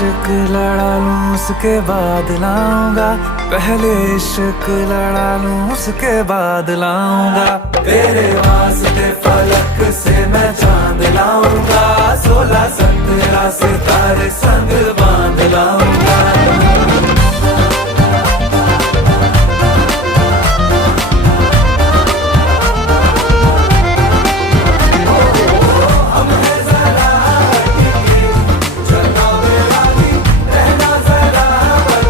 इश्क लड़ा लूं उसके बाद लाऊंगा, पहले इश्क लड़ा लूं उसके बाद लाऊंगा। तेरे वास्ते फलक से मैं चांद लाऊंगा, 16-17 सितारे संग बांध लाऊंगा।